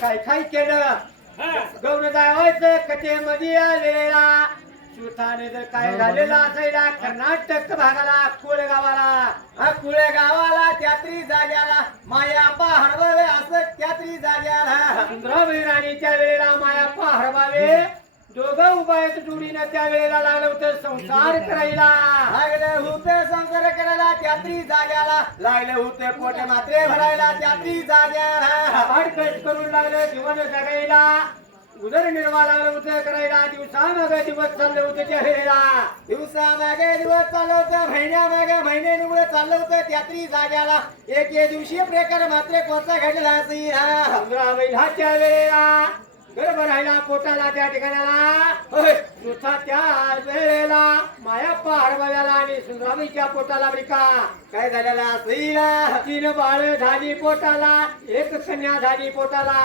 काय काय केलं गौन जावायचं कथेमध्ये आलेला सुताने जर काय झालेला असायला कर्नाटक भागाला कुळेगावाला त्यात्री जाग्याला मायाप्पा हरबावे असं त्यात्री जाग्याला सुंदराबाई राणीच्या वेळेला मायाप्पा हरबावे दोघं उभा जोडीनं त्या वेळेला लागलं होतं संसार करायला लागले होते संसार करायला त्यात्री जाग्याला लागले होते पोटे मात्रे भरायला त्यात्री जाग्याला हडकट करून लागलं जीवन जगायला उदरनिर्वाह लागलं होतं करायला दिवसामागे दिवस चालले होते त्या वेळेला दिवसामागे दिवस चाललं होतं महिन्यामागे महिने निवडे चाललं होतं त्यात्री जाग्याला एक दिवशी प्रकार मात्र कोणता घडला असेल त्या वेळेला गर्भ राहिला पोटाला त्या ठिकाणाला सुद्धा त्या वेळेला मायाप्पा हरबाव्याला आणि सुंदराबाईच्या पोटाला बिका काय झालेला असेल 3 बाळ झाली पोटाला 1 कन्या झाली पोटाला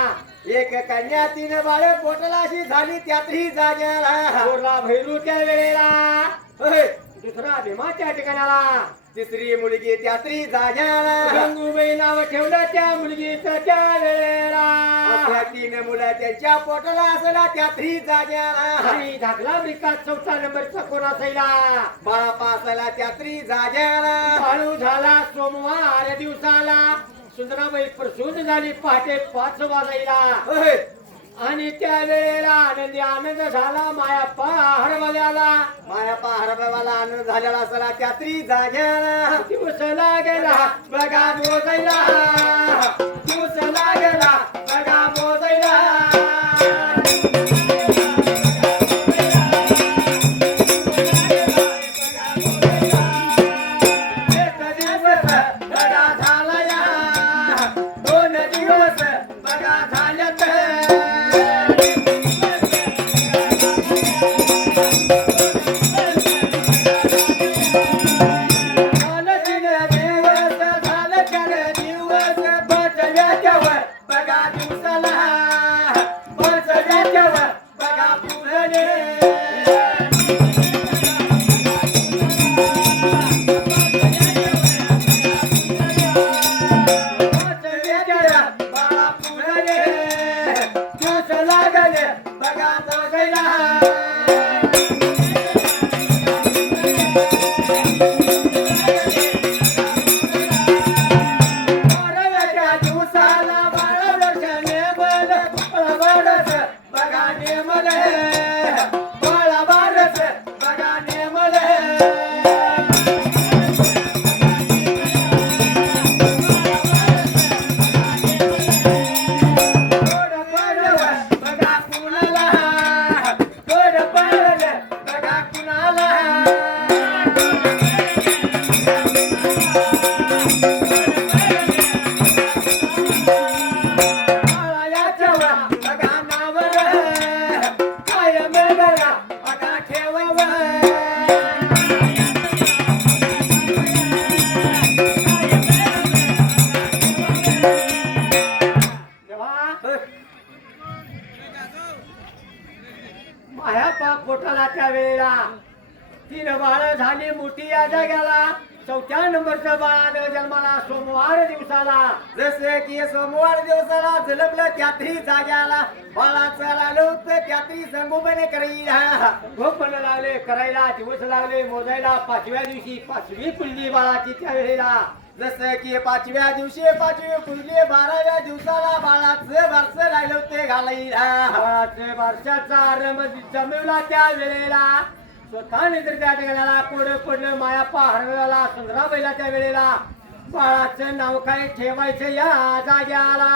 1 कन्या 3 बाळ पोटाला अशी झाली त्यातही जाग्याला भैरू त्या वेळेला दुसरा भीमाच्या ठिकाणाला तिसरी मुलगी त्यात्री जाग्याला गंगूबाई नाव ठेवलं त्या मुलगीचं त्या वेळेला 3 मुलं त्यांच्या पोटाला असला त्यात्री जाग्याला आणि धाकला बिकास 4था नंबरचा कोण असायला बाळापा असायला त्यात्री जाग्याला बाळू झाला सोमवार दिवसाला सुंदराबाई प्रसूत झाली पहाटे 5 वाजायला आणि त्या वेळेला आनंद झाला मायाप्पा हरबाव्याला आनंद झालेला असला त्यात्री जाग्याला दिवस लागेला बघा मोजायला दिवस लागेला बघा मोजायला मायाप्पा पोटाला त्या वेळेला 3 बाळ झाली मोठी या जाग्याला 4थ्या नंबरचं बाळ जन्माला सोमवार दिवसाला जसे की सोमवार दिवसाला जन्मलं त्यातही जाग्याला बाळाचं लागलं होतं त्यातही संगोपन करायला गोपन लागले करायला दिवस लागले मोजायला 5व्या दिवशी 5वी पुलली बाळाची त्या वेळेला जसं की 5व्या दिवशी 5वी पुलली 12व्या दिवसाला बाळाचं बारस राहिलं होते घालायला बाळाचं बारशाचा आरंभ जमवला त्या वेळेला स्वतःने तर त्या ठिकाणाला कोड पडलं मायाप्पा हरबाव्याला सुंदराबाईला त्या वेळेला बाळाचं नाव काय ठेवायचं या जाग्याला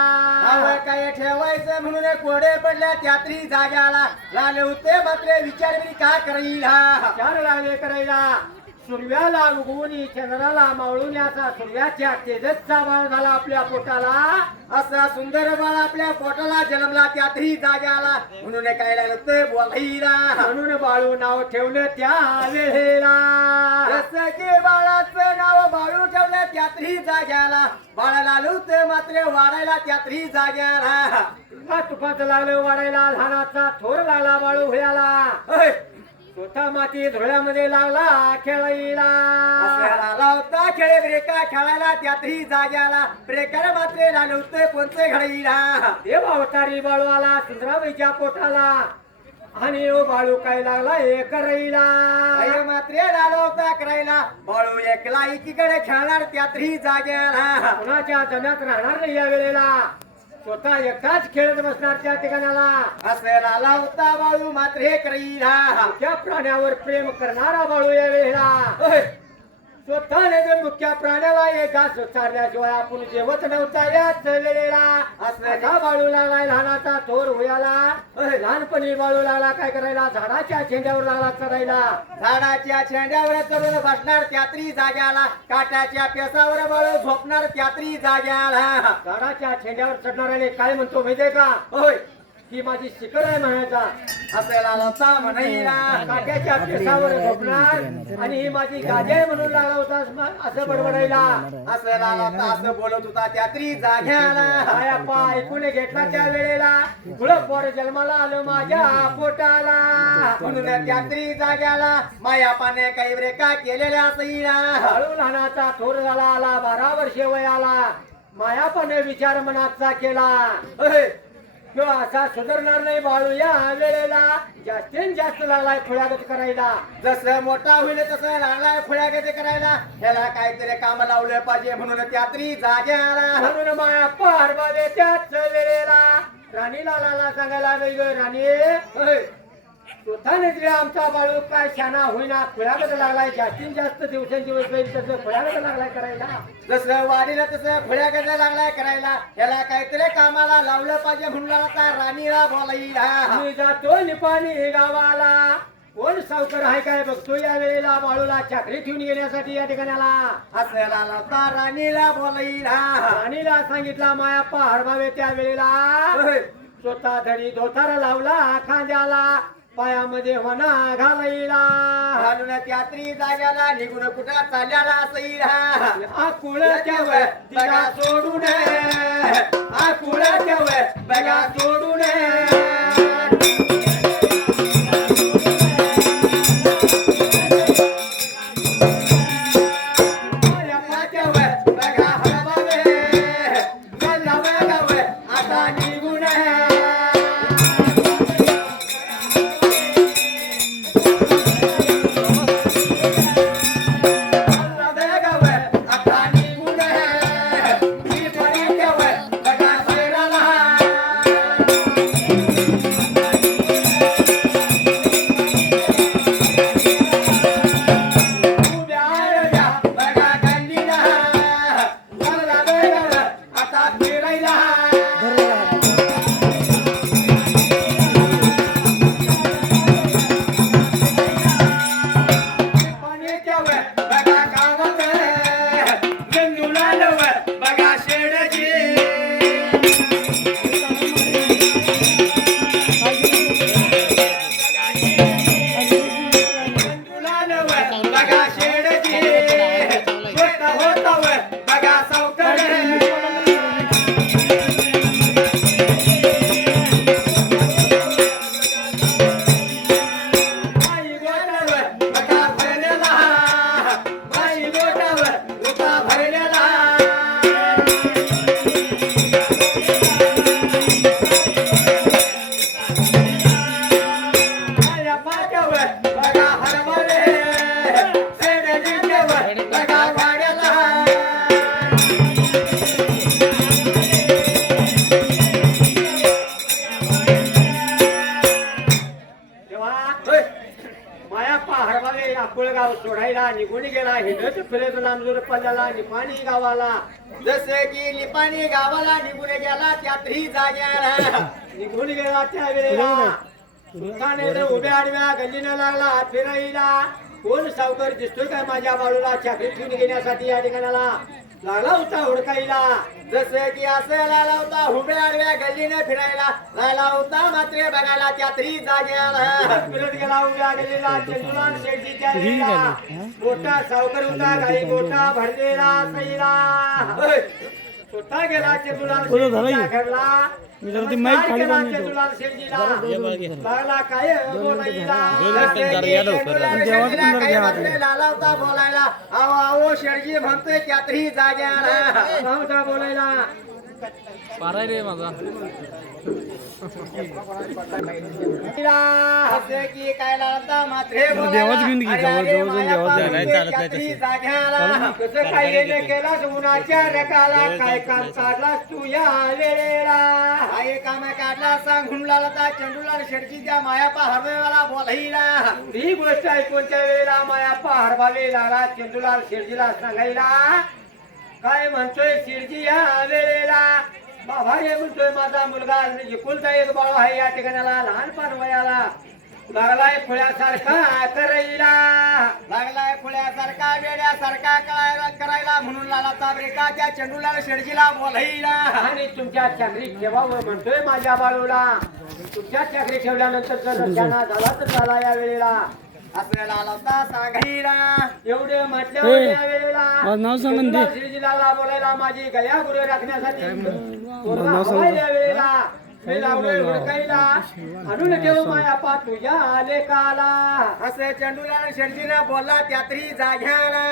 नाव काय ठेवायचं म्हणून कोडे पडल्या त्यात्री जाग्याला लागले होते मात्र विचार का करायला विचार लागले करायला सूर्याला उगवून चंद्राला मावळून सूर्याच्या तेजसचा बाळ झाला आपल्या पोटाला असा सुंदर बाळ आपल्या पोटाला जन्मला त्यातही जाग्याला म्हणून काय लागलं बोलायला म्हणून बाळू नाव ठेवलं त्या वेळेला जसं की बाळाचं नाव बाळू ठेवलं त्यातही जाग्याला बाळाला लुते मात्र वाढायला त्यातही जाग्याला तुपाचं लागलं वाढायला लहानाचा थोर लागला बाळू व्हायला स्वतः माती धुळ्यामध्ये लागला खेळायला असला होता खेळे ब्रेका खेळायला त्यातही जाग्याला ब्रेकर मात्र लागले होते कोणते घडईला देव अवतारी बाळू आला सुंदराबाईच्या पोटाला आणि ओ बाळू काय लागला एक रईला आई मात्र लागला होता करायला बाळू एकला एकीकडे खेळणार त्यातही जाग्याला कुणाच्या जम्यात राहणार नाही या वेळेला स्वतः एकटाच खेळत बसणार त्या ठिकाणाला असे लाला होता बाळू मात्र हे करायला त्या प्राण्यावर प्रेम करणारा बाळू या वेळेला स्वतःने जर मुख्या प्राण्याला एक घास चारल्याशिवाय आपण जेवत नव्हता याच वेळेला असा बाळू लागला लहानाचा थोर होयाला लहानपणी बाळू लागला काय करायला झाडाच्या छेंड्यावर लागला चढायला झाडाच्या छेंड्यावर चढून बसणार त्यातरी जाग्याला काट्याच्या पेसावर बाळू झोपणार त्यातरी जाग्याला झाडाच्या छेंड्यावर चढणाऱ्याने काय म्हणतो माहितीये का होय ही माझी शिखर आहे म्हणायचा असे लाला म्हणा काट्याच्या पेसावर झोपणार आणि ही माझी गादी आहे म्हणून लागला होता असं बडबडायला असे लाला असं बोलत होता त्यातरी जाग्याला आयाप्पा ऐकून घेतला त्या वेळेला गुळप पोर जन्माला आलं माझ्या पोटाला म्हणून त्यातरी जाग्याला माया पाने काही ब्रेका केलेल्या सईला हळू लहानाचा थोर झाला आला 12 वर्षे वयाला मायापाने विचार मनाचा केला तो असा सुधारणार नाही बाळू या वेळेला जास्तीत जास्त लागलाय खुळ्यागत करायला जसं मोठा होईल तसं लागलाय खुळ्यागत करायला ह्याला काहीतरी काम लावलं पाहिजे म्हणून त्यातरी जाग्याला म्हणून माया पार बाबे त्याच वेळेला राणीला लाला सांगायला वेगळं राणी स्वतःने जे आमचा बाळू काय शाना होईना खुळ्यागत लागलाय जास्तीत जास्त दिवसेंदिवस जाईल तसं खुळ्यागत लागलाय करायला जसं वाढीला तसं खुळ्यागत लागलाय करायला ह्याला काहीतरी कामाला लावलं पाहिजे म्हणून आता राणीला बोलायला मी जातो निपाणी गावाला कोण सावकार आहे काय बघतो या वेळेला बाळूला चाकरी ठेवून येण्यासाठी या ठिकाणाला असल्याला लावता राणीला बोलायला राणीला सांगितला मायाप्पा हरभावे त्या वेळेला स्वतः धडी धोतारा लावला खांद्याला पायामध्ये होना घालायला घालून त्यातरी जाग्याला निघून कुठं चालल्याला सईला आकुळाच्या वर तिला सोडून आकुळाच्या वर बघा सोडून गाव सोडायला निघून गेला हिंडत फिरत लांबजूर पल्ल्याला निपाणी गावाला जसे की निपाणी गावाला निघून गेला त्यातही जाग्याला निघून गेला त्या वेळेला सुलताने जर उभ्या आडव्या गल्लीनं लागला फिरायला कोण सावकार दिसतोय काय माझ्या बाळूला चाकरी ठेवून घेण्यासाठी या ठिकाणाला लागला होता हुडकाईला जसे की असं लागला होता उभ्या आडव्या गल्लीनं फिरायला लागला होता मात्र बघायला त्यातही जाग्याला फिरत गेला उभ्या गल्लीला चंदुलाल शेठजी त्या वेळेला मोठा सावकार होता काही मोठा भरलेला सैला स्वतः गेला चंदुलाल शेठजीच्या घरला मी जरा ती माईक खाली नमस्कार बांधून केला ठेव. चंदूलाल शेठजीला. लागला काय बोलायला. शेडजीला काही म्हणते लालावता बोलायला आहो आहो शेडजी म्हणतोय त्यातही जाग्याला भाऊचा बोलायला. पाराय रे माझा असे की काय लालता मात्रे देवाच घेऊन घे, जवळ जवळ जाऊन देवाच घे. नाही, चालत नाही तसं. जाग्याला कसं काय येणे केलास उन्हाच्या रकाला काय काम काढलास तू या वेळेला. आहे काम काढला सांगून लालता चंदूलाल शेडजीच्या मायापा हरवेवाला बोलायला ही गोष्ट ऐकूनच्या वेळेला मायाप्पा हरभावे लागला चंदूलाल शेठजीला सांगायला. काय म्हणतोय शेठजी या वेळेला. बाबा रे म्हणतोय माझा मुलगा एकुलता एक बाळ आहे या ठिकाणाला लहानपण वयाला लागलाय फुल्यासारखा करायला. लागलाय फुल्यासारखा वेड्यासारखा करायला म्हणून लालाचा ब्रेका त्या चंदूलाल शेडजीला बोलायला आणि तुमच्या चाकरी ठेवावं म्हणतोय माझ्या बाळूला. तुमच्या चाकरी ठेवल्यानंतर जर रस्त्याना झाला तर झाला या वेळेला. असं लालता सांगायला एवढे म्हटल्यावर ए, या वेळेला माझं नाव सांग ना ते. श्रीजीला बोलायला माझी गया गुरु राखण्यासाठी माझं नाव सांग. या वेळेला मी लावलोय हुडकायला आणून ठेव मायापा तुझ्या लेकाला. असं चंदूलाल शेडजीला बोलला त्यातरी जाग्याला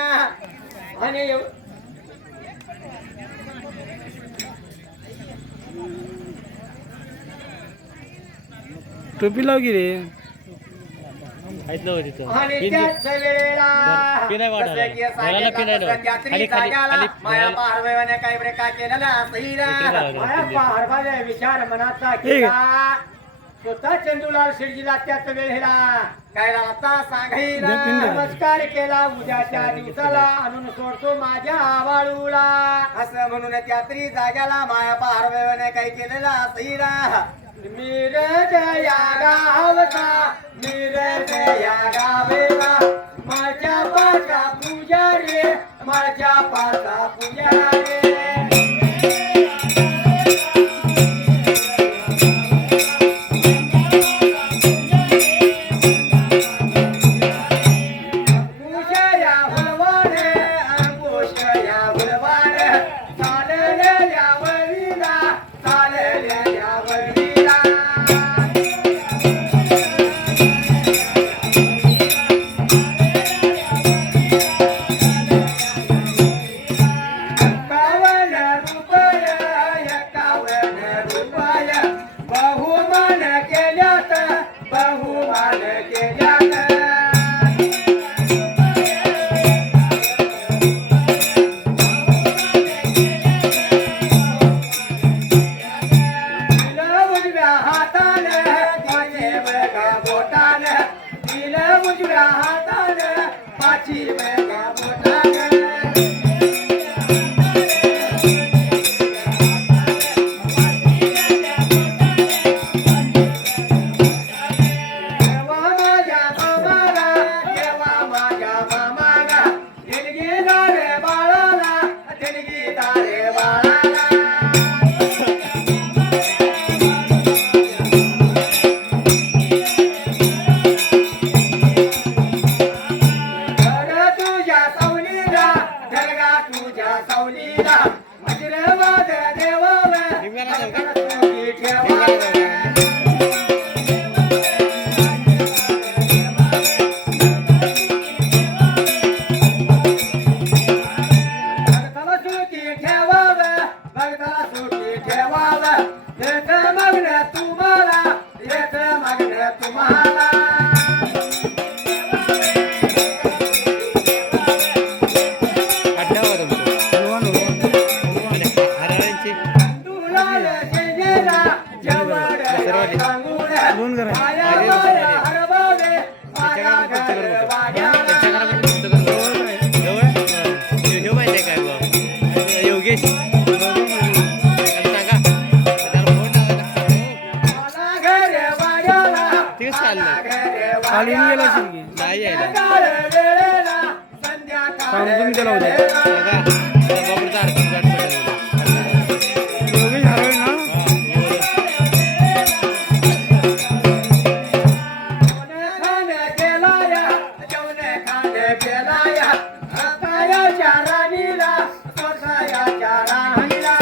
आणि टोपी लाव की रे आणि त्याच वेळेला कसं की सांगितलं तसं त्यातरी जाग्याला मायापा हरवेवाने काही ब्रेका केलेला असईला मायापा हरभावे विचार मनाचा केला. स्वतः चंदूलाल शेठजीला त्याच वेळेला काय लालता सांगायला नमस्कार केला. उद्याच्या दिवसाला आणून सोडतो माझ्या बाळूला. असं म्हणून त्यातरी जाग्याला मायापा हरवेवाने काही केलेला असईला मिरज या गावचा मिरज या गावेला माझ्या पाचा पूजा रे माझ्या पाचा पूजा रे. अंकुश या हुलवाने अंकुश या हुलवाने चाललेल्या वळीला चाललेल्या वळीला. एकावन्न रुपया बहुमान केल्यात बहुमान केल्यात. दिलं उजव्या हातानं पाची बघा बोटानं दिलं उजव्या हातानं पाची बघा बोटानं. देवा माझ्या मामाला देवा माझ्या मामाला दिलगी दारे बाळाला दिलगी दारे बाळाला. घर तुझ्या सावलीला दर्गा तुझ्या सावलीला वज्रवाद देवावर तुझी ठेवावं. भक्ताला सुखी ठेवावं भक्ताला सुखी ठेवावं. येत मागणं तुम्हाला येत मागणं तुम्हाला. तुलाल शेजेला जवळ सांगून दोन घरं आहेत. माया माया हरभावे माझ्या घर वाड्याला. योगेश मला घर वाड्याला तेच चाललंय. खाली नाही गेला असेल की नाही यायला संध्याकाळ वेळेला संध्याकाळ सांगतो मी त्याला उद्या. वेळेला. बाबूचा अर्थ गाठ पडेल. योगेश हरवे ना खान केलाया जेवण खान केलाया स्वतःच्या राणीला स्वतःच्या राणीला.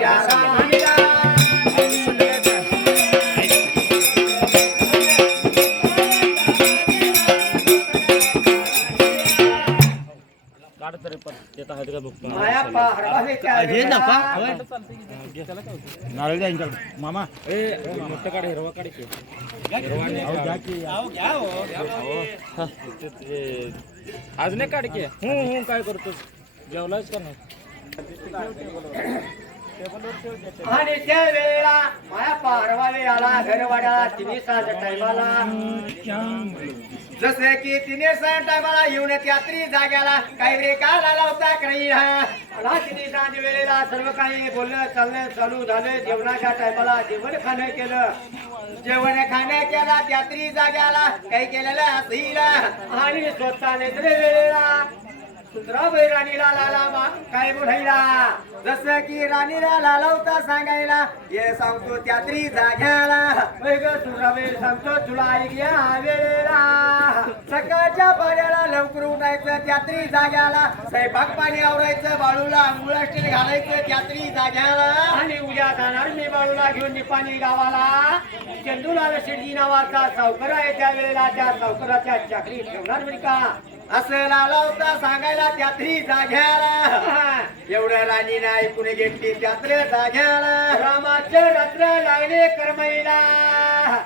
काट्याच्या राणीला मायाप्पा हरभावे त्या वेळेला नारळ द्या यांच्याकडे. मामा आज नाही काढ की काय करतो जेवलाच का नाही आणि त्या वेळेला मायाप्पा हरभावे आला घरवाड्याला तिने साज टायमाला जसे की तिने सण टायमाला येऊन त्यात्री जाग्याला काही रे काला लावता क्रई आला तिने सांज वेळेला सर्व काही बोलणं चालणं चालू झालं जेवणाच्या टायमाला जेवण खाणं केलं जेवण खाणं केला त्यात्री जाग्याला काही केलेलं असेल आणि स्वतः नेत्रे वेळेला सुंदराबाई राणीला लाला काय बोलायला जसं की राणीला लालवता सांगायला ये सांगतो त्यात्री जाग्याला सुंदराबाई सांगतो तुला ऐक या वेळेला सकाळच्या पाण्याला लवकर उठायचं त्यात्री जाग्याला स्वयंपाक पाणी आवरायचं बाळूला अंघोळ घालायचं त्यात्री जाग्याला आणि उद्या जाणार मी बाळूला घेऊन निपाणी गावाला चंदूलाल शेटजी नावाचा सावकार आहे त्या वेळेला त्या सावकाराच्या चाकरी ठेवणार म्हणे का असं लालवता सांगायला त्यात्री जाग्याला एवढं राणीने ऐकून घेतली त्यात्र जाग्याला रामाचं रात्र लागले करमईला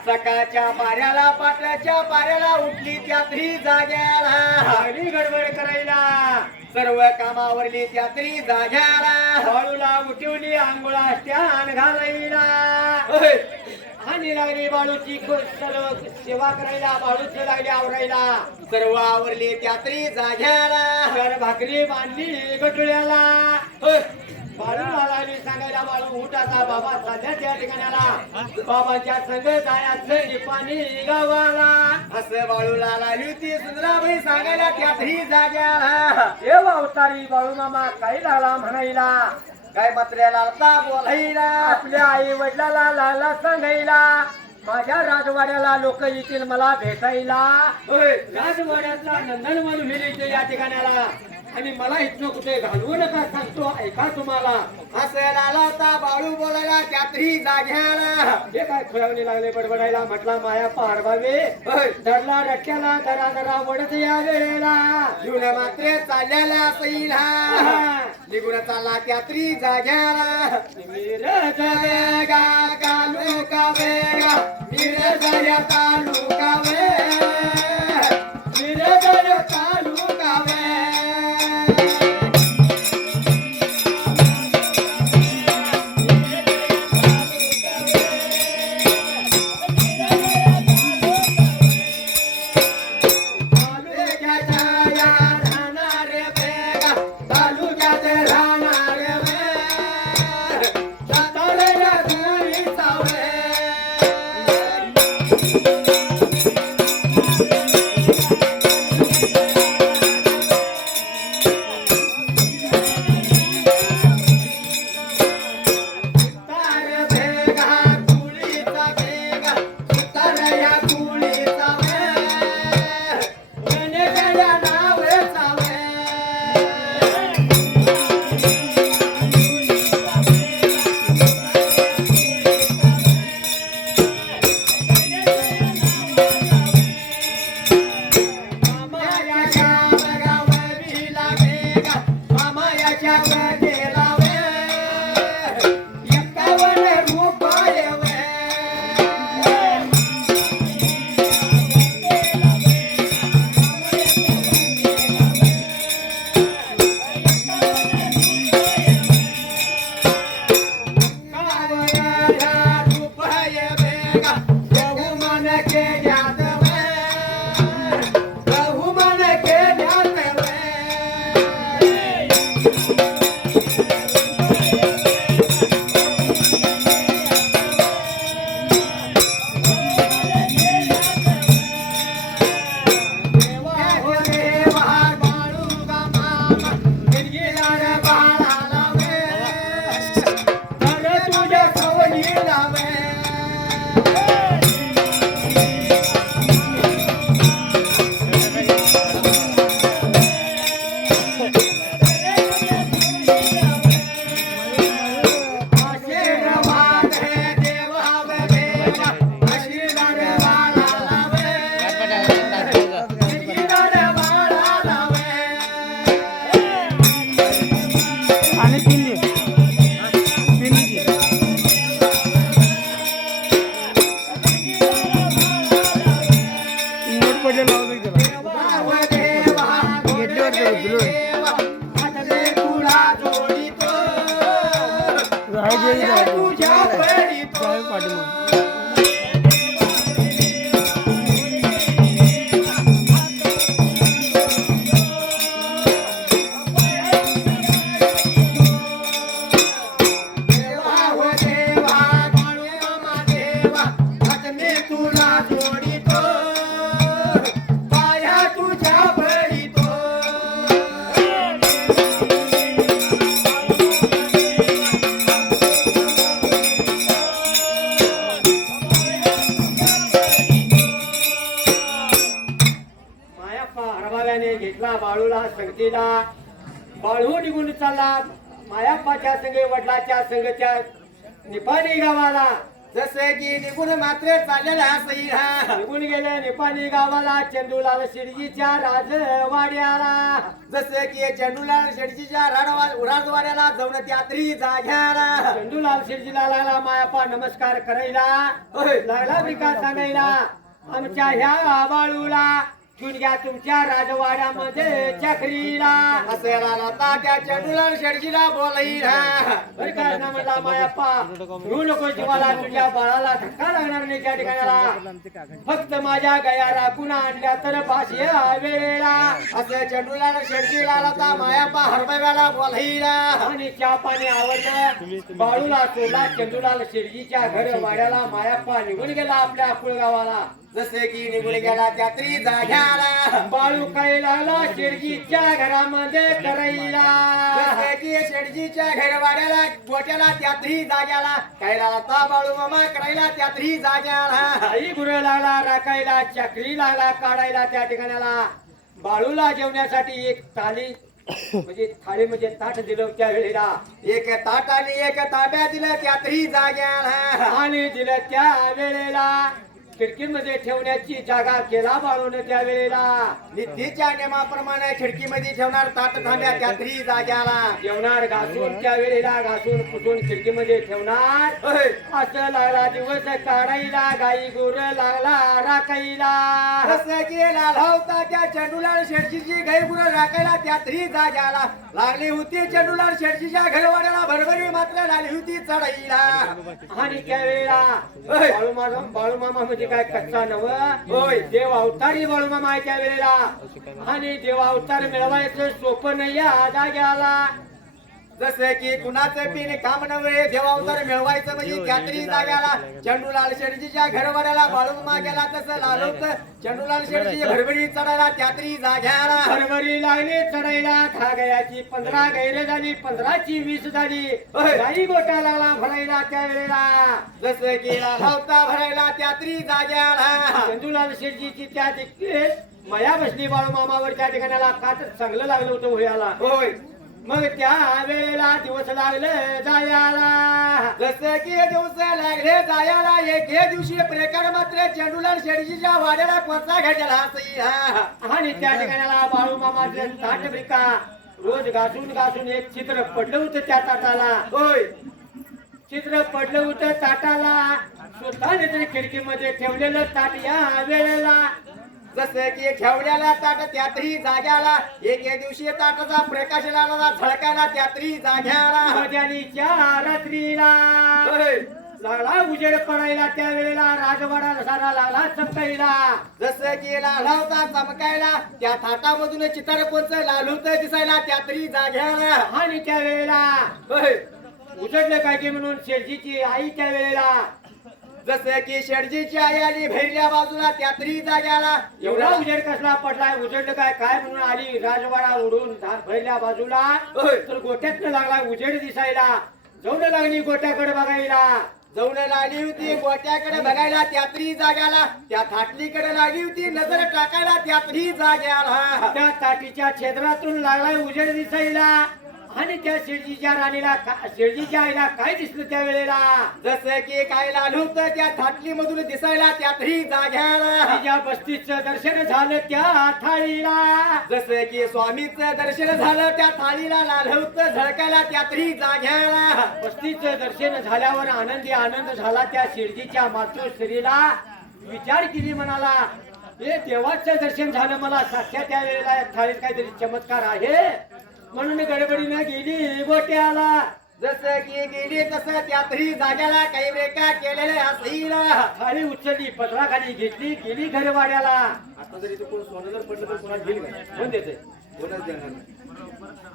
सकाळच्या पाऱ्याला पाटलाच्या पाऱ्याला उठली त्यात्री जाग्याला लागली गडबड करायला सर्व कामावरली त्यात्री जाग्याला बाळूला उठवली आंघोळा स्टॅन घालायला आणि लागली बाळूची सर्व सेवा करायला बाळूच लागली आवरायला सर्व आवरली त्यात्री जाग्याला तर भाकरी बांधली गटुळ्याला बाळूला लागली सांगायला बाळू उठाचा बाबा सध्या त्या ठिकाणाला बाबांच्या संग जायचं निपाणी गावाला असं बाळूला लागली ती सुंदराबाई सांगायला त्यात्री जाग्याला देव अवतारी बाळू मामा काही लागला म्हणायला काय मात्र्याला बोलायला आपल्या आई वडिलाला लाला सांगायला माझ्या राजवाड्याला लोक येतील मला भेटायला राजवाड्यातला नंदनवन मिळते या ठिकाणाला आणि मला इथनं कुठे घालवू नका सांगतो ऐका तुम्हाला असं लालवता बाळू बोलायला त्यात्री जाग्याला हे काय खुळावणी लागले बडबडायला म्हटला माया पारभावे धरला रट्ट्याला धरा धरा वडत या वेळेला घेऊन मात्र चाललेला असेल निघून चालला त्यात्री जाग्याला मिरज वेगा कालू का वेगा मिरजया कालू का वे मिरजया कालू का वे माया तुझ्या पडितो पाठीमाग देवा व देवा बाळूमामा देवा हात मी तुला जोडितो माया तुझ्या पडितो मायाप्पा हरभाव्याने घेतला बाळूला संगतीला बाळू निघून चालला मायाप्पाच्या संगे वडिलाच्या संगच्या निपाणी गावाला जसे की निघून मात्र चाललेला सई हा निघून गेले निपाणी गावाला चंदूलाल शिडजीच्या राजवाड्याला जसे की चंडूलाल शेडजीच्या राजवाड्याला जाऊन त्यात्री जाग्याला चंदूलाल शिडजीला लागला मायाप्पा नमस्कार करायला लागला विकास सांगायला आमच्या ह्या बाळूला घेऊन घ्या तुमच्या राजवाड्यामध्ये चक्रीला असे राहता त्या चंडूलाल शेडजीला बोलाईला बरं का ना म्हणला मायाप्पा घेऊ नको जीवाला तुझ्या बाळाला धक्का लागणार नाही त्या ठिकाणाला फक्त माझ्या गया राखून आणल्या तर भाषे वेळेला असे चंडूलाल शेडजीला आता मायापा हरबाव्याला बोलाईला आणि चहा पाणी आवडलं बाळूला सोडला चंदूलाल शिरजीच्या घर वाड्याला मायाप्पा निघून गेला आपल्या कुळगावाला जसे की निघून गेला त्यात्री जाग्याला बाळू काय लागला शिरजीच्या घरामध्ये करायला जसे की शेडजीच्या घरवाड्याला गोट्याला त्यात्री जाग्याला काय लागला बाळू मामा करायला त्यात्री जाग्याला आई गुरु लागला राखायला चक्री लागला काढायला त्या ठिकाणाला बाळूला जेवण्यासाठी एक थाली म्हणजे ताट दिलं त्या वेळेला एक ताट आणि एक ताब्या दिलं त्यात्री जाग्याला आणि दिलं त्या वेळेला खिडकीमध्ये ठेवण्याची जागा केला बाळून त्या वेळेला निधीच्या नियमाप्रमाणे खिडकीमध्ये ठेवणार ताट थांब्या त्यात्री जाग्याला जेवणार घासून त्या वेळेला घासून पुसून खिडकीमध्ये ठेवणार असं लागला दिवस काढायला गाई गोर लागला राखायला जसं की लालवता त्या चंडूलाल शेडजीची गैरगुण राखायला त्यात्री जाग्याला लागली होती चंडूलाल शेडजीच्या घरवाड्याला भरभरी मात्र लागली होती चढाईला आणि त्यावेळेला बाळू मामा म्हणजे काय कच्चा नव होय देव अवतारी बाळू मामा आहे त्या वेळेला आणि देव अवतार मिळवायचं सोपं नाही या जाग्याला जसे की कुणाचं पिन काम नव्हे देवावतार मिळवायचं म्हणजे त्यात्री जाग्याला चंडूलाल शेडजीच्या घरवाड्याला बाळूमा गेला तसं लालवत चंडूलाल शेडजी भरभरी चढायला त्यात्री जाग्याला हरभरी लागली चढायला खागयाची 15 गैर झाली 15ची 20 झाली गाई गोटा लागला भरायला त्या वेळेला जसं की लालवता भरायला त्यात्री जाग्याला चंदूलाल शेठजीची त्या दिवशी माया बसली बाळू मामावर त्या ठिकाणाला कात चांगलं लागलं होतं होयाला होय मग त्या वेळेला दिवस लागले जायाला जसं की दिवस लागले जायाला एके दिवशी प्रकार मात्र चंडूलाल शेडजीच्या वाड्याला कोणता घडला सई हा आणि त्या ठिकाणाला बाळू मामाचे ताट बिका रोज घासून घासून एक चित्र पडलं होतं त्या ताटाला होय चित्र पडलं होतं ताटाला स्वतःने तरी खिडकीमध्ये ठेवलेलं ताट या वेळेला जसं की ठेवण्याला ताट त्यात्री जाग्याला एके दिवशी ताटाचा प्रकाश लागला झळकायला त्यात्री जाग्याला मध्यानीच्या रात्रीला होय. लागला उजेड पडायला त्या वेळेला राजवाडा सारा लागला चमकायला जसं की लालवता चमकायला त्या थाटामधून चित्रकोच लालूत दिसायला त्यात्री जाग्याला आणि त्या वेळेला होय. उजडलं काय की म्हणून शेठजीची आई त्या वेळेला जसं की शेडजीची आई आली भैरल्या बाजूला त्यात्री जाग्याला एवढा उजेड कसला पडलाय उजडलं काय म्हणून आली राजवाडा उडून भरल्या बाजूला होय. तर गोट्यातनं लागला उजेड दिसायला जाऊन लागली गोट्याकडे बघायला जाऊन लागली होती गोट्याकडे बघायला त्यात्री जाग्याला त्या थाटलीकडे लागली होती नजर टाकायला त्यात्री जाग्याला त्या ताटीच्या छेदरातून लागलाय उजेड दिसायला आणि त्या शेठजीच्या राणीला शेठजीच्या आईला काय दिसलं त्या वेळेला जसं की काय लालूत त्या थाटली मधून दिसायला त्यात्री जाग्याला तिच्या बस्तीचं दर्शन झालं त्या थाळीला जसं की स्वामीचं दर्शन झालं त्या थाळीला लालूत झळकायला त्यात्री जाग्याला बस्तीचं दर्शन झाल्यावर आनंद झाला त्या शेठजीच्या मातोश्रीला विचार केली म्हणाला हे देवाचं दर्शन झालं मला साक्षात त्या वेळेला थाळीत काहीतरी चमत्कार आहे म्हणून गडबडीनं गेली गोट्याला जसं की गेली तसं त्या तरी जाग्याला काही रेखा केलेले असतील. थाळी उचलली पत्राखाली घेतली गेली घरवाड्याला. आता जरी तो कोण सोनं जर पडलं तर कोणाला घेईल का? कोण देते कोणच देणार नाही.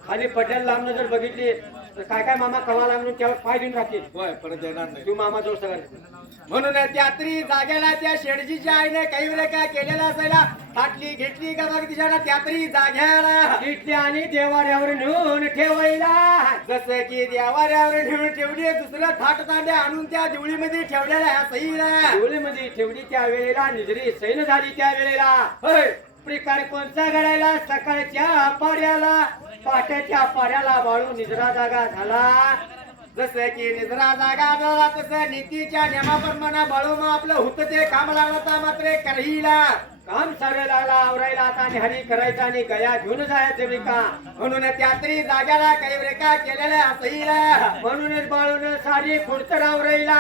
खाली पटेल लांबनं जर बघितली तर काय काय मामा कवा लागून त्यावर पाय देऊन टाकतील. होय परत देणार नाही. तू मामा जोर सगळं म्हणून त्या तरी जाग्याला त्या शेडजीच्या आईने काही रेखा केलेला असायला फाटली घेतली का बघ तिच्या त्या तरी जाग्याला घेतली आणि देवाऱ्यावर नेऊन ठेवायला. जसं की देवाऱ्यावर ठेवून ठेवली दुसऱ्या थाट तांब्या आणून त्या दिवळीमध्ये ठेवलेल्या असईल. मध्ये ठेवली त्या वेळेला निजरी सैन झाली त्या वेळेला. होय प्रकार कोणता घडायला सकाळच्या पाड्याला पाट्याच्या पाड्याला बाळू निजरा जागा झाला. जसं की निजरा जागा झाला तसं नीतीच्या नियमाप्रमाणे बाळून आपलं होतं ते काम लागला मात्र करहीला काम सारं लागला आवरायला आता आणि हरी करायचा आणि गया घेऊन जायचं रेखा. म्हणून त्या तरी जाग्याला काही रेखा केलेल्या असईल. म्हणूनच बाळून सारी खुर्तर आवरायला.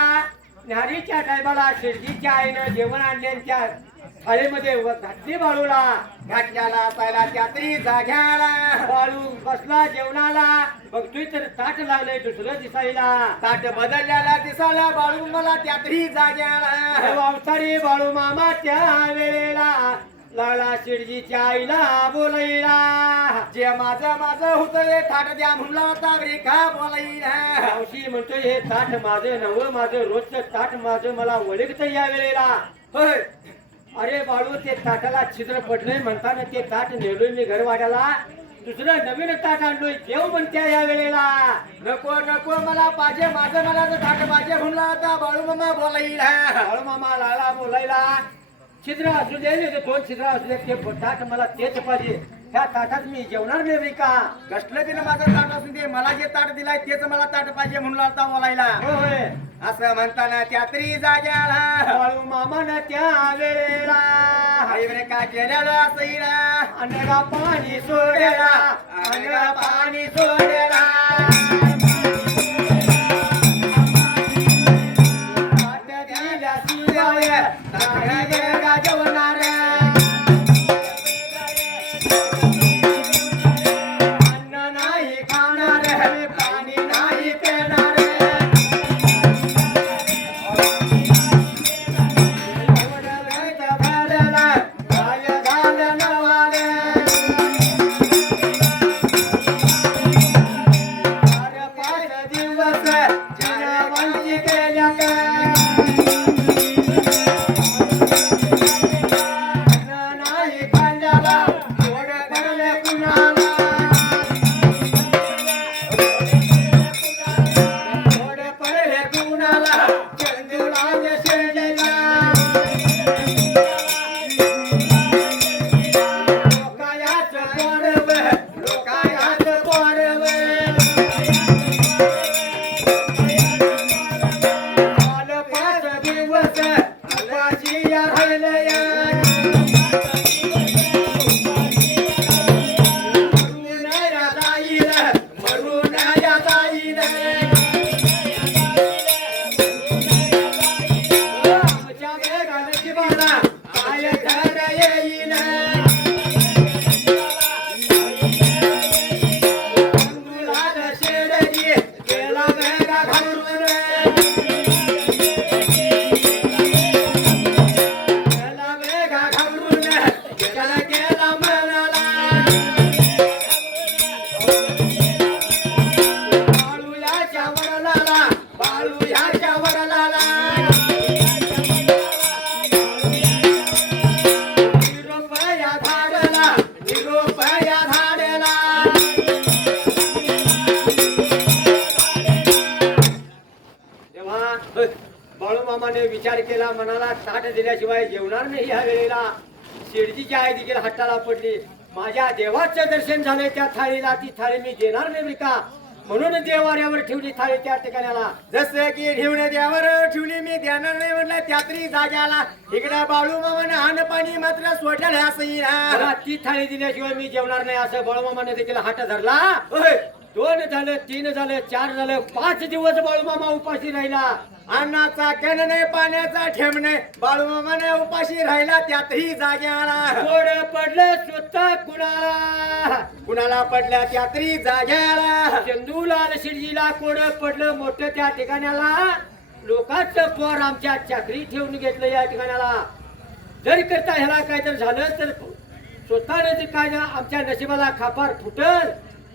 हरीच्या टायमाला शिर्जीच्या आईनं जेवण आणल्याच्या थाळीमध्ये घातली बाळूला. घाटल्याला असायला त्या तरी जाग्याला बाळू बसला जेवणाला. बघतोय तर ताट लागलंय दुसरं दिसायला. ताट बदलल्याला दिसायला बाळू मला त्या तरी जाग्याला अवतारी बाळू मामा त्या वेळेला लागला शिर्जीच्या आईला बोलायला. जे माझं होतं हे थाट द्या म्हणला होता रेखा बोलाईला. मावशी म्हणतोय हे ताट माझं नवं माझं रोजचं ताट माझं मला ओळखतं या वेळेला. होय अरे बाळू ते ताटाला छिद्र पडलंय म्हणताना ते ताट नेलोय मी घरवाड्याला. दुसरं नवीन ताट आणलोय देव म्हणत्या या वेळेला. नको नको मला पाहिजे माझं मला तर थाट पाहिजे म्हणला होता बाळू मामा बोलाईला. बाळू मामा लागला बोलायला. छिद्र असू दे नाही तर दोन छिद्र असू दे ते ताट मला तेच पाहिजे. ह्या ताटात मी जेवणार नाही का. कसलं तिनं माझं ताट असून दे मला जे ताट दिलाय तेच मला ताट पाहिजे म्हणून आता बोलायला. होय असं म्हणताना त्या तरी जाग्याला बाळू मामानं त्या वेळेला का केलेलं असईल. अंडगा पाणी सोडला अंडगा पाणी सोडला. दिल्या सूर्यावर तारा जेवणार. अन्न नाही खाणार पाणी नाही पिणार. बाळूमामाने विचार केला मनाला ताट दिल्याशिवाय जेवणार नाही ह्या वेळेला. शेडजीची आई देखील हट्टाला पडली. माझ्या देवाचं दर्शन झाले त्या थाळीला ती थाळी मी देणार नाही का. म्हणून देवाऱ्यावर ठेवली थाळी त्या ठिकाणाला. जसं की ठेवणे देवावर ठेवली मी देणार नाही म्हटलं त्या तरी जाग्याला. इकडे बाळू मामाने अन्न पाणी मात्र सोडलेलं असं मला ती थाळी दिल्याशिवाय मी जेवणार नाही असं बाळूमामाने देखील हट्ट धरला. 2 झालं, 3 झालं, 4 झालं, 5 दिवस बाळूमामा उपाशी राहिला. अन्नाचा कण नाही, पाण्याचा ठेम नाही, बाळूमामाने उपाशी राहिला त्यातही जाग्याला. कोड पडलं स्वतः कुणाला? कुणाला पडल्या त्यातही जाग्याला. चंदूलाल शिरजीला कोड पडलं मोठं त्या ठिकाणाला. लोकांचं पोर आमच्या चाकरी ठेवून घेतलं या ठिकाणाला. जर करता ह्याला काय तर झालं तर स्वतःने ते काय आमच्या नशिबाला खापार फुटल,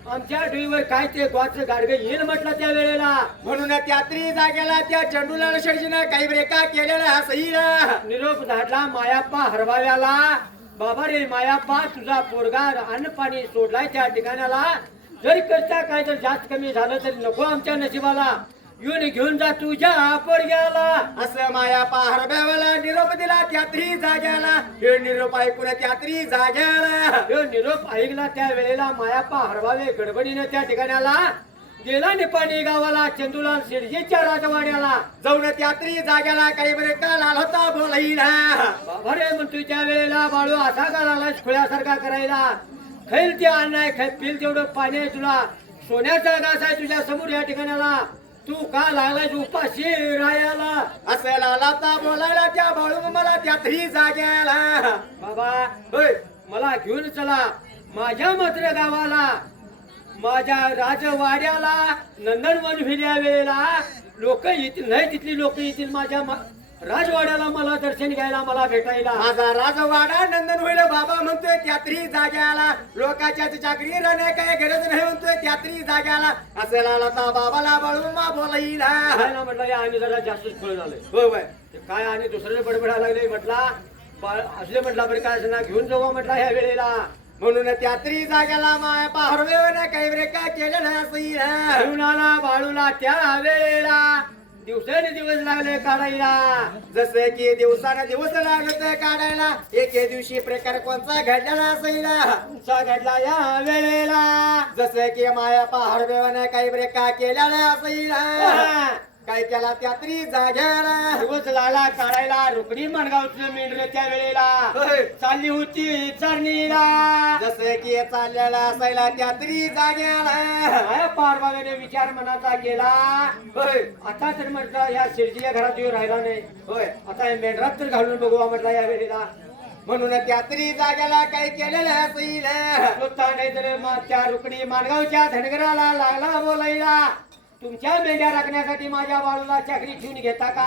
आमच्या डोईवर काय ते गोचं गाडगं येईल म्हटलं त्या वेळेला. म्हणून त्यातही जाग्याला त्या चंडूलाल शेडजीनं काही ब्रेका केलेला सहीला. निरोप धाडला मायाप्पा हरवाव्याला. बाबा रे मायाप्पा, तुझा पोरगा अन्न पाणी सोडलाय त्या ठिकाणाला. जरी करता काय तर जास्त कमी झालं तरी नको आमच्या नशिबाला. येऊन घेऊन जा तुझ्या पोरग्याला. असं माया हरब्यावाला निरोप दिला त्यातही जाग्याला. हे निरोप ऐकून त्यातही जाग्याला. ह्यो निरोप ऐकला त्या वेळेला मायाप्पा हरवावे गडबडीने त्या ठिकाणाला गेला. निपाणी गावाला चंदूलाल शेडजीच्या राजवाड्याला जाऊन त्यातही जाग्याला काही ब्रेका लाल होता बोलाईला. बाबा रे म्हणतोय त्या वेळेला बाळू असा का लागलाय खुळ्यासारखा करायला. खैल ते अन्न आहे, खैल पिल तेवढं पाणी आहे तुला. सोन्याचा घास आहे तुझ्या समोर या ठिकाणाला. तू का लागलाय उपाशी राहायला? असं लालाता बोलायला त्या बाळू मला त्यातही जाग्याला. बाबा होय, मला घेऊन चला माझ्या मात्र गावाला, माझ्या राजवाड्याला. नंदनवन फिरल्या वेळेला लोक येतील, नाही तिथली लोक येतील माझ्या राजवाड्याला मला दर्शन घ्यायला, मला भेटायला. माझा राजवाडा नंदन होईल बाबा म्हणतोय त्यातही जाग्याला. लोकांच्या चाकरी राहणे काय गरज नाही म्हणतोय त्यातही जाग्याला. असं लालाता बाबाला बाळूमा बोलाईला. काय ना म्हटलं या आणि जरा जास्तच फळ झालंय. होय होय. ते काय आणि दुसऱ्याने बडबडा लागले. म्हटला असले म्हटला बरं काय असं घेऊन जाऊ म्हटला ह्या वेळेला. म्हणून त्यातही जाग्याला माया हरवेवने काही ब्रेका केलेला सहीला. घेऊन आला बाळूला त्या वेळेला. दिवसाने दिवस लागले काढायला. जसे की दिवसाने दिवस लागत काढायला. एके दिवशी प्रकार कोणता घडलेला सहीला. तुमचा घडला या वेळेला. जसे की माया हरवेवने काही ब्रेका केलेला सहीला. काय केला त्यातही जाग्याला. दिवस लागला काढायला. रुकडी माणगावचं मेंढर त्या वेळेला होय. चालली होती चरणीला. जसे की चाललेला असायला त्यातही जाग्याला. पारबागाने विचार मनाचा केला. होय आता तर म्हटलं या शिरजीच्या घरात येऊ राहिला नाही. होय. आता या मेंढरात तर घालून बघू म्हटलं या वेळेला. म्हणून त्यातही जाग्याला काय केलेलं सहीला. स्वतः नाही तर त्या रुकडी माणगावच्या धनगराला लागला बोलायला. तुमच्या मेंढ्या राखण्यासाठी माझ्या बाळूला चाकरी ठेवून घेता का?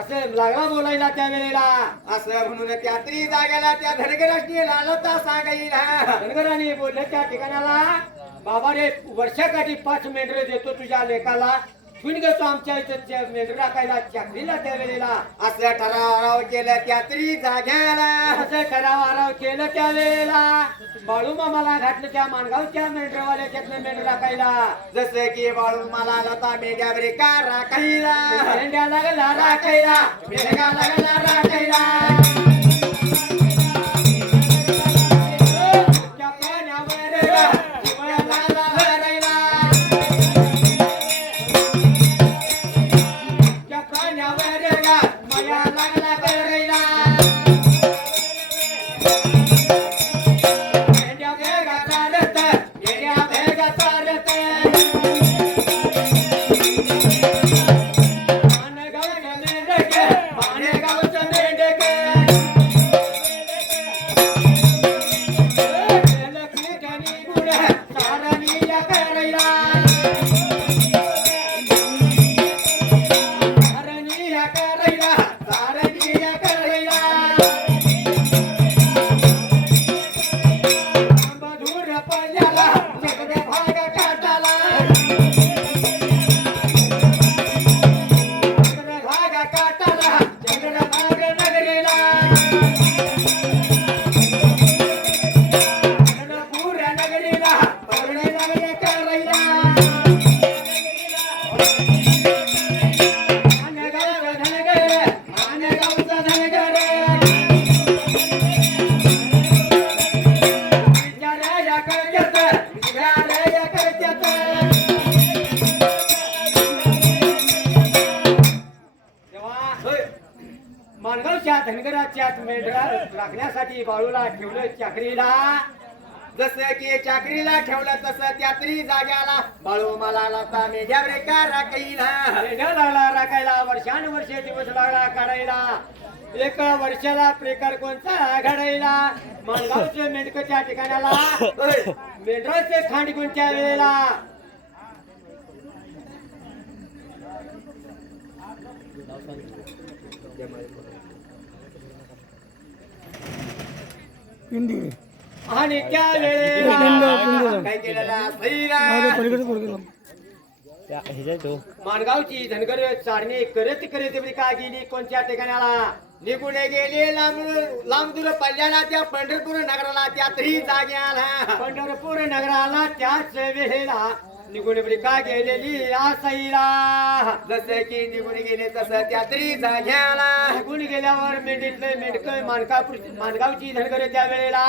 असं लागला बोलायला त्या वेळेला. असं म्हणून त्यातही जाग्याला त्या धनगराशी लालता सांगायला. धनगराने बोलले त्या ठिकाणाला, बाबा रे वर्षाकाठी 5 मेंढर देतो तुझ्या लेकाला. ठेवून घेतो आमच्या इथं मेंढर राखायला चाकरीला त्या वेळेला. असं ठराव केलं त्यातही जाग्याला. असं ठराव केलं त्या वेळेला. बाळू मामाला घातलं त्या माणगावच्या मेंढरवाल्याच्यातलं मेंढर राखायला. जसे की बाळू मला लता मेघ्या ब्रेका राखायला. मेंढ्या लागला राखायला. मेघा लागला राखायला. त्या पाण्यावर शिवळा लागला भरायला. त्या पाण्यावर माया लागला करायला. मेंढ्या भेगा चालत, मेंढ्या भेगा चालत. माणगावचं मेंढक, माणगावचं मेंढक. लक्ष्मीठणी गुड सारणीया करायला. सारणीया करायला, सारणीया करायला. आंबाधूर पल्ल्याला, सगळे भाग काटाला. चंद्रभागा काटाला, चंद्रभाग नगरीला. चंद्रपूर नगरीला, परळी नगरी करायला. माणगावचं धनगर, माणगावचं धनगर. विचाराया करत्यात, विचाराया करत्यात. तेव्हा माणगावच्या धनगराच्या मेंढरा राखण्यासाठी बाळूला ठेवलं चाकरीला. जसं की चाकरीला ठेवलं तसं त्यात्री जाग्याला बाळू मला लाता मेघ्यावर का राखीला मेघा लागला राखायला वर्षानुवर्षे दिवस लागला काढायला एका वर्षाला प्रकार कोणता घडायला माणगावचे मेंढकच्या ठिकाणाला मेंढराचे खांड कोणत्या वेळेला आणि त्या वेळेला काय केलेला सैरा माणगावची धनगर चारणी करत करत का गेली कोणत्या ठिकाणाला निघून गेले लांब दूर पल्ल्याला त्या पंढरपूर नगराला त्यातही जाग्याला पंढरपूर नगराला त्याच वेळेला निघून का गेलेली आसाईला जसे की निघून गेले तसं त्यातही जाग्याला निघून गेल्यावर मेंढीतलं मेंढक माणगावची धनगर त्या वेळेला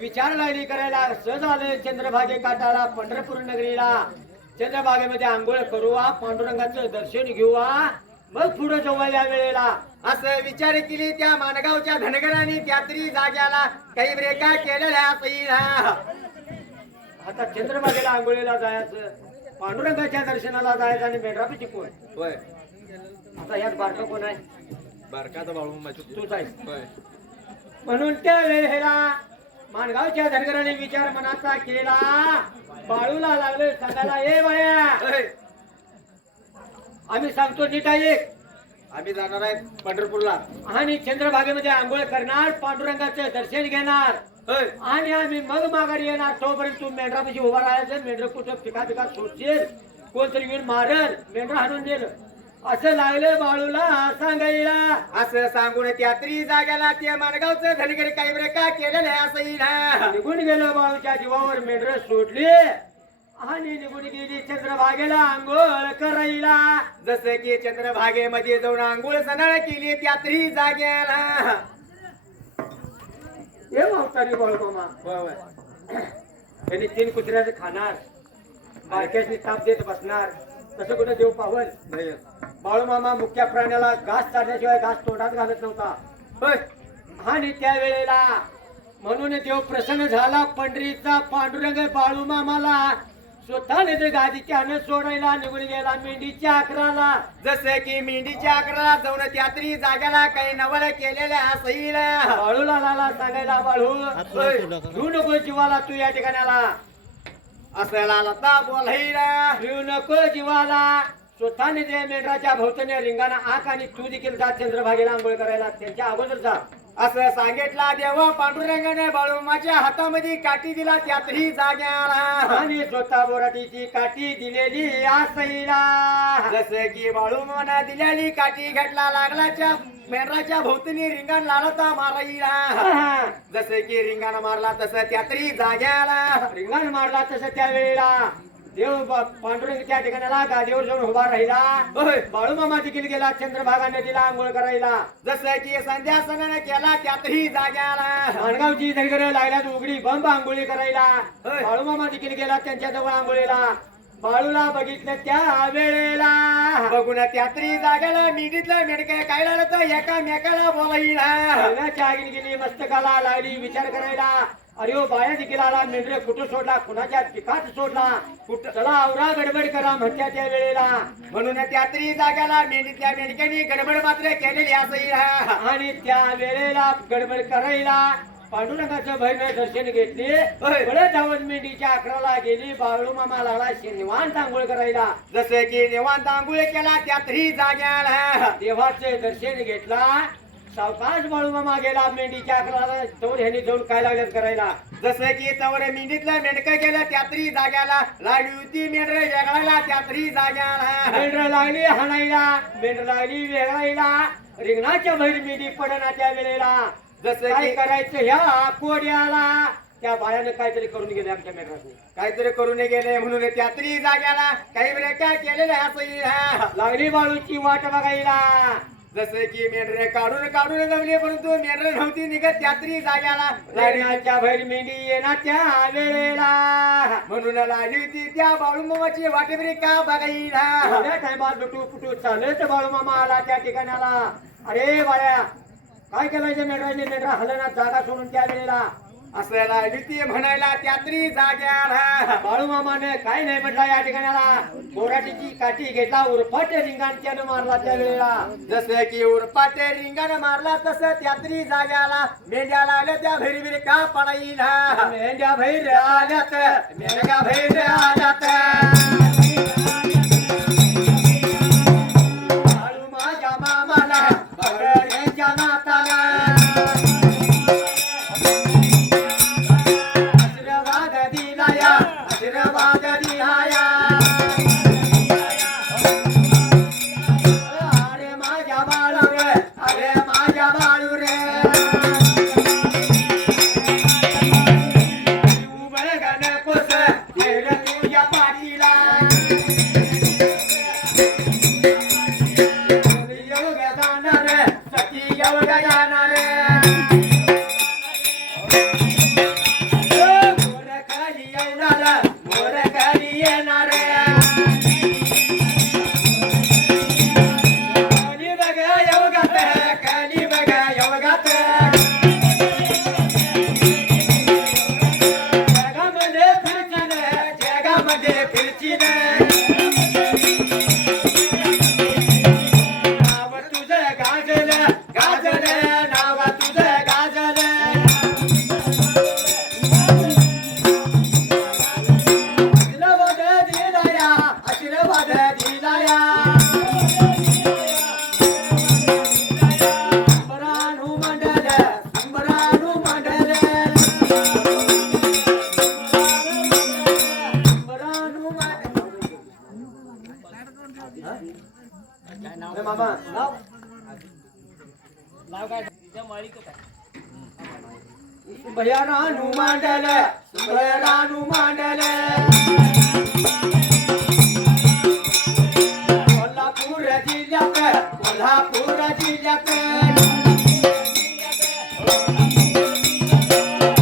विचार लागली करायला सहज आले चंद्रभागे काठाला पंढरपूर नगरीला चंद्रभागेमध्ये आंघोळ करू पांडुरंगाचं दर्शन घेऊ मग पुढे जाऊ या वेळेला असं विचार केली त्या माणगावच्या धनगरांनी त्यातरी जाग्याला काही ब्रेका केलेल्या सैरा आता चंद्रभागेला आंघोळीला जायचं पांडुरंगाच्या दर्शनाला जायचं आणि मेंढरापैकी कोण होय आता यात बारका कोण आहे बारका तर बाळू तूच आहे म्हणून त्या वेळेला माणगावच्या धनगराने विचार मनाचा केला बाळूला लागले सांगायला ए बाया आम्ही सांगतो नीट ऐक आम्ही जाणार आहे पंढरपूरला आणि चंद्रभागेमध्ये आंघोळ करणार पांडुरंगाचं दर्शन घेणार आणि आम्ही मग माघारी येणार तोपर्यंत तू मेंढरापाशी उभा राहायचं मेंढर कुठं पिका सोडशील कोणतरी येऊन मारल मेंढर हाणून दिलं असं लागलं बाळूला सांगायला असं सांगून त्यातरी जाग्याला ते माणगावचं धनगर काही ब्रेका केलेल्या सैरा निघून गेलं बाळूच्या जीवावर मेंढर सोडली आणि निघून गेली चंद्रभागेला आंघोळ करायला जसं की चंद्रभागेमध्ये जाऊन आंघोळ सनाळ केली त्यातरी जाग्याला हे मावतारी बाळू मामा त्यांनी 3 कुत्र्याचं खाणार बारक्याची ताप देत बसणार तसं कुठं देव पावल बाळू मामा मुख्य प्राण्याला घास चालल्याशिवाय घास तोंडात घालत नव्हता आणि त्या वेळेला म्हणून देव प्रसन्न झाला पंढरीचा पांडुरंग बाळू मामाला स्वतःने ते गादीच्या अन्न सोडायला निघून गेला मेंढीच्या अकराला जसं की मेंढीच्या अकराला जाऊन त्यातरी जाग्याला काही नवल केलेल्या सैरा बाळूला लाला सांगायला बाळू घेऊ नको जीवाला तू या ठिकाणाला असं लालता बोलायला घेऊ नको जीवाला स्वतःने ते मेंढराच्या भोवतीने रिंगाणा आक आणि तू देखील जा चंद्रभागेला आंघोळ करायला त्यांच्या अगोदर जा असं सांगितला देवा पांडुरंगाने बाळूमाच्या हातामध्ये काठी दिला त्यातही जाग्याला आणि स्वतः बोराटीची काठी दिलेली आसईला जसं की बाळूमाना दिलेली काठी घटला लागलाच्या मेंढराच्या भोवतीने रिंगण लालता मारायला जसं की रिंगण मारला तसं त्यातही जाग्याला रिंगण मारला तसं त्यावेळेला देव पांडुरंग त्या ठिकाणाला गादीवर जाऊन उभा राहिला बाळू मामा देखील गेला चंद्रभागा नदीला आंघोळ करायला जसं की संध्या सणाने केला त्यातही जाग्याला माणगावची धनगर लागल्यात उघडी बंब आंघोळी करायला बाळू मामा देखील गेला त्यांच्या जवळ आंघोळीला बाळूला बघितलं त्या वेळेला बघून त्यातरी जाग्याला मिडीतलं मेडकं काय लागलं तर एका मेकाला बोलायला आगीन गेली मस्तकाला लागली विचार करायला अरे ओ बाया देखील आला मेंढरे कुठं सोडला कुणाच्या पिकात सोडला कुठं चला आवरा गडबड करा म्हणत्या त्या वेळेला म्हणून त्यातरी जाग्याला मेंढीतल्या मेंढक्यांनी गडबड मात्र केलेली असईला आणि त्या वेळेला गडबड करायला पांडुरंगाचं भैरव दर्शन घेतले बळे धावत मेंढीच्या अकराला गेली बाळू मामा लागला निवांत आंघोळ करायला जसं की निवांत आंघोळ केला त्यातही जाग्याला देवाचे दर्शन घेतला सावकाश बाळू मामा गेला मेंढीच्या अकराला तोर ह्याने जाऊन काय लागल्यात करायला जसं की तवर मेंढीतलं मेंढकं गेलं त्यातरी जाग्याला लागली होती मेंढर वेगळायला त्यातरी जाग्याला मेंढर लागली हाणायला मेंढर लागली वेगळायला रिंगणाच्या भैर मेंढी पडना त्या वेळेला जसं काय की करायचं ह्या कोड्याला त्या बायाने काहीतरी करून गेले आमच्या मेंढराने काहीतरी करून गेले म्हणून त्यातरी जाग्याला काही ब्रेका केलेल्या असईला लागली बाळूची वाट बघायला जसं की मेंढरे काढून काढून जमले परंतु मेंढर नव्हती निघत त्यातरी जाग्याला लग्नाच्या भैर मेंढी येणार त्या वेळेला म्हणून लागली होती त्या बाळूमामाची वाटेवरी का बघायला त्या टायमात लुटू पुटू चालत बाळू मामा आला त्या ठिकाणाला अरे बाळ्या काय करायचं मेंढराने मेंढरा हलना जागा सोडून त्या वेळेला असं लागली ती म्हणायला त्यात्री जाग्याला. बाळू मामाने काय नाही म्हटलं या ठिकाणाला. बोराटीची काठी घेतला उरफाट रिंगाणच्यानं मारला त्या वेळेला. जसं की उरपाटे रिंगण मारला तसं त्यात्री जाग्याला. मेंढ्याला आल्या त्या भैरवीर का पडाईला. मेंढ्या भैर आल्यात मेंढ्या भैर आल्यात. बाळू माझ्या मामाला बगड्याच्या नाताला आशीर्वाद दिलाया, आशीर्वाद दिलाया. अरे माझ्या बाळू रे, अरे माझ्या बाळू रे. उभं गाणं कोस फेर तुझ्या पाठीला. योग्य जाणार सती योग्य जाणार. मोर खाली येणार, मोर खाली येणार. खाली बघा योगात, खाली बघा योगात. जगामध्ये फिरचीन, जगामध्ये फिरचीन. नाव तुझं गाजलं, गाजलं नाव तुझं गाजलं. आशीर्वाद दिलाया, आशीर्वाद दिलाया. अंबरानु मंडल, अंबरानु मंडल. अंबरानु मंडल. ए मामा नाव नाव काय त्या माळीचं काय सुभयानानु मंडल, सुभयानानु मंडल. कोल्हापूर जिल्ह्यात, कोल्हापूर जिल्ह्यात.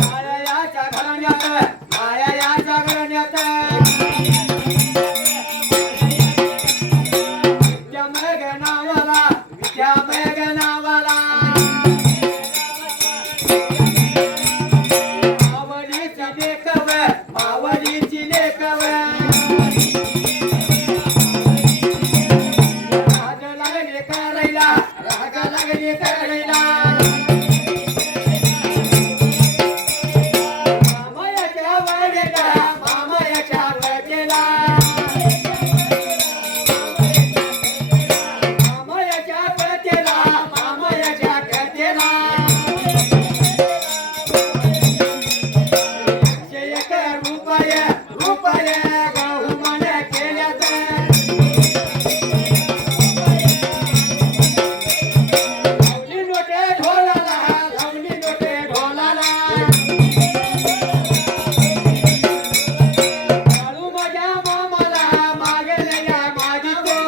मायाच्या घराण्यात, मायाच्या घराण्यात. विद्यामग नावाला, विद्यामग नावाला. मावलीची लेकव, मावलीची लेकव. राग लागले करायला, राग लागले करायला. मामायाच्या वाड्याला, मामायाच्या वाड्याला. मामायाच्या कथेला, मामायाच्या कथेला. एक रुपये, रुपये बहुमान केल्यात. लावली नोटे ढोलाला, लावली नोटे ढोलाला. बाळू माझ्या मामाला मागल्या मागितो.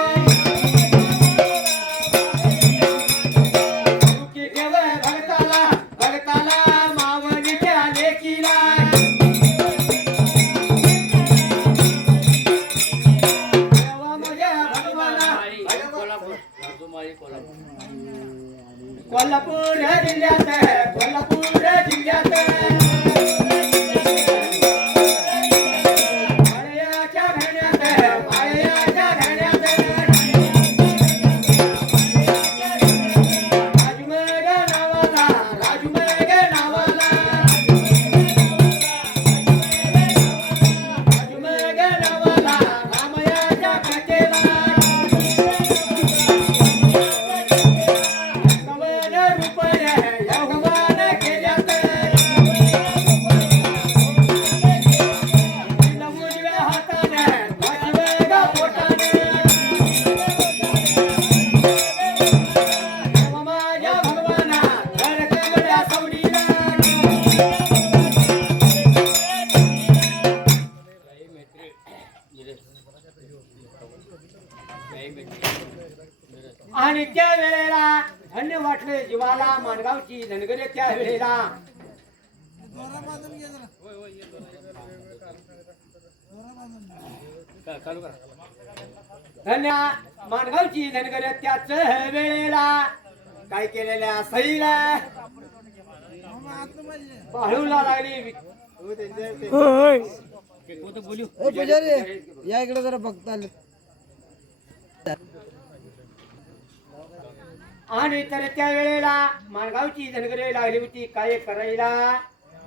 सुखी ठेव भगताला, भगताला मावलीच्या लेकीला. देवा माझ्या भगवाना, कोल्हापूर जिल्ह्यात, कोल्हापूर जिल्ह्यात. माळ्याच्या घाण्यात, माळ्याच्या घाण्यात. राजमग नावाला, राजमग नावाला. राजमग नावाला, रामायाच्या कथेला. कवन रुपये यवमान केल्यात. उजव्या हाताने, वाजवेगा पोटाने. देवा माझ्या भगवाना, धडकवल्या सवडीला. आणि त्या वेळेला धन्य वाटले जीवाला माणगावची धनगरे त्या वेळेला. चालू करा धन्या माणगावची धनगर त्याच वेळेला काय केलेल्या सईला बाळूला लागली पुजारी या इकडे जरा बघता आले. आणि तर त्या वेळेला माणगावची धनगरे लागली होती काय करायला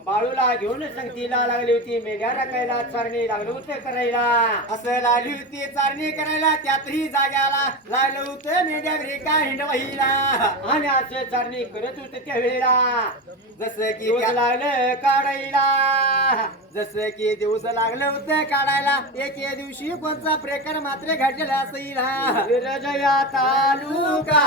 बाळूला घेऊन संगतीला लागली होती मेघ्या राखायला चारणी लागलं होतं करायला असं लागली होती चारणी करायला त्यातही जाग्याला लागलं होतं मेंढ्या घरी का हिंडवाईला आणि असं चारणी करत होते त्या वेळेला जसं की दिवस त्या- लागलं काढायला जसं की दिवस लागलं होतं काढायला एके दिवशी कोणचा प्रकार मात्र घडलेला असेल विरजया तालुका